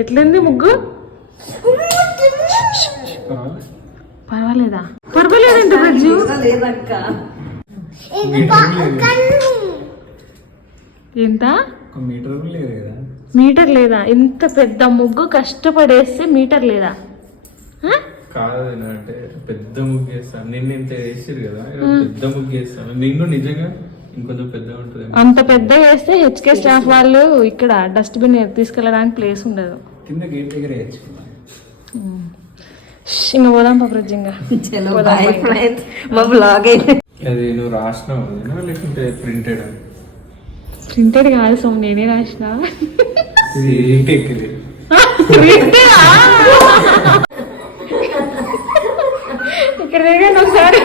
ఎట్లుంది ముగ్గు? పర్వాలేదా? పర్వాలేదండి బ్రజ్జు. ఎంత? మీటర్ లేదా? ఇంత పెద్ద ముగ్గు కష్టపడేస్తే మీటర్ లేదా? కాదు అంటే పెద్ద ముగ్గు వేస్తాను. నిన్న ఇంత వేసారు కదా, పెద్ద ముగ్గు వేస్తాను. నిన్ను నిజంగా ఇంకొంచెం పెద్ద ఉంటుంది. అంత పెద్ద వేస్తే హెచ్కే స్టాఫ్ వాళ్ళు ఇక్కడ డస్ట్బిన్ తీసుకెళ్ళడానికి ప్లేస్ ఉండదు. కింద గేట్ దగ్గర ఇంకా పోదాం ప్రజ్జంగా. అది నువ్వు రాసినావు లేకుంటే ప్రింటెడ్? ప్రింటెడ్ కాదు సోమ్, నేనే రాసిన. ఇక్కడ దిగండి ఒకసారి.